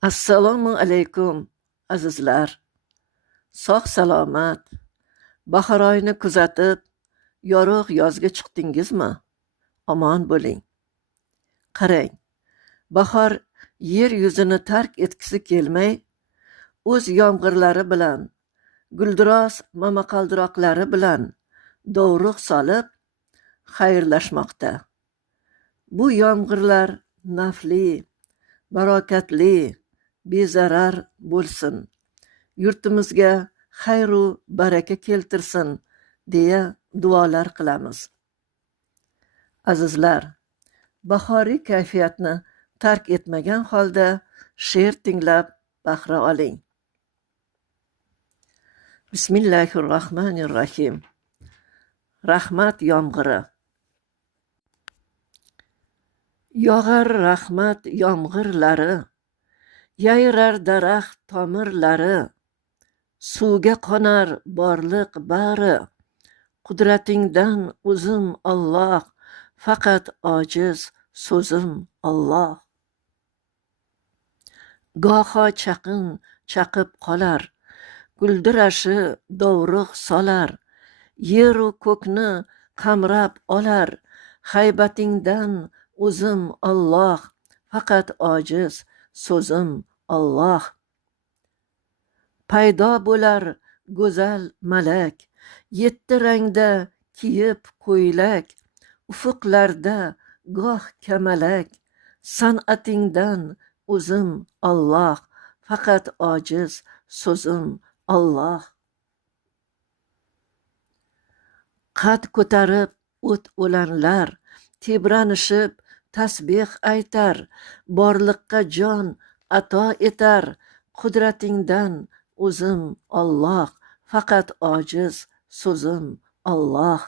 Assalomu alaykum, azizlar. Sog' salomat, bahor oyini kuzatib, yorug' yozga chiqdingizmi? Omon bo'ling. Qarang, bahor yer yuzini tark etgisi kelmay, o'z yomg'irlari bilan, guldiroz momaqaldiroqlari bilan dovrug' solib xayrlashmoqda. Bu yomg'irlar nafli, barokatli, bezarar bo'lsin. Yurtimizga xayru baraka keltirsin, deya duolar qilamiz. Azizlar, bahoriy kayfiyatni tark etmagan holda she'r tinglab bahra oling. Bismillahirrohmanirrohim. Rahmat yomg'iri. Yog'ar rahmat yomg'irlari, yayrar daraxt tomirlari, suvga qonar borliq bari, qudratingdan o'zim Alloh, faqat ojiz so'zim Alloh. Goho chaqin chaqib qolar, guldirashi dovrug' solar, yeru ko'kni qamrab olar, haybatingdan o'zim Alloh, faqat ojiz so'zim Alloh. Paydo bo'lar go'zal malak, yetti rangda kiyib ko'ylak, ufuqlarda goh kamalak, san'atingdan o'zim Alloh, faqat ojiz so'zim Alloh. Qad ko'tarib o't o'lanlar, tebranishib tasbih aytar, borliqqa jon ato etar, qudratingdan o'zim Alloh, faqat ojiz so'zim Alloh.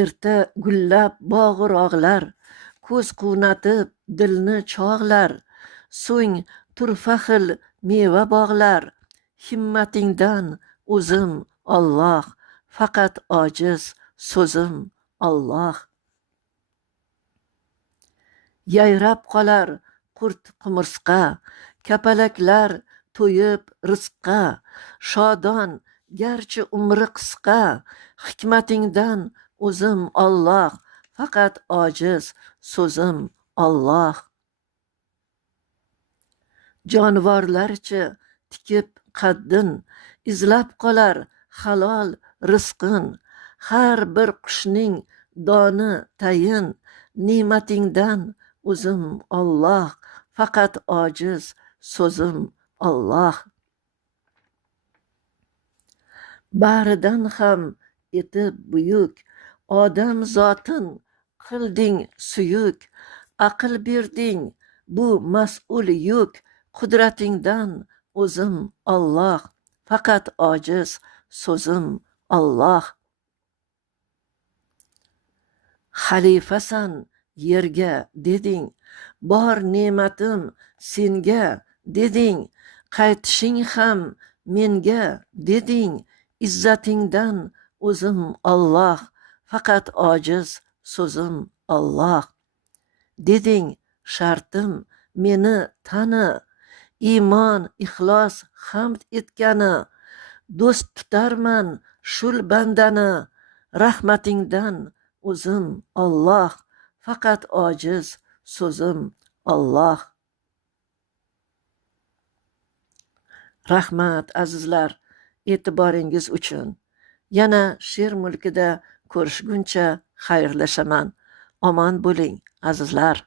Erta gullab bog'irog'lar, ko'z quvnatib dilni chog'lar, so'ng turfa xil meva bog'lar, himmatingdan o'zim Alloh, faqat ojiz so'zim Alloh. Yayrab qolar qurt qumursqa, kapalaklar to'yib rizqqa, shodon garchi umri qisqa, hikmatingdan o'zim Alloh, faqat ojiz so'zim Alloh. Jonivorlarcha tikib qaddin, izlab qolar halol rizqin, har bir qushning doni tayin, ne'matingdan o'zim Alloh, faqat ojiz so'zim Alloh. Baridan ham etib buyuk, odam zotin qilding suyuk, aql berding bu mas'ul yuk, qudratingdan o'zim Alloh, faqat ojiz so'zim Alloh. Xalifasan yerga deding, bor ne'matim senga deding, qaytishing ham menga deding, izzatingdan o'zim Alloh, faqat ojiz so'zim Alloh. Deding shartim meni tani, iymon ixlos hamd etgani, do'st tutarman shul bandani, rahmatingdan o'zim Alloh, faqat ojiz so'zim Alloh. Rahmat azizlar, e'tiboringiz uchun. Yana she'r mulkida ko'rishguncha xayrlashaman. Omon bo'ling azizlar.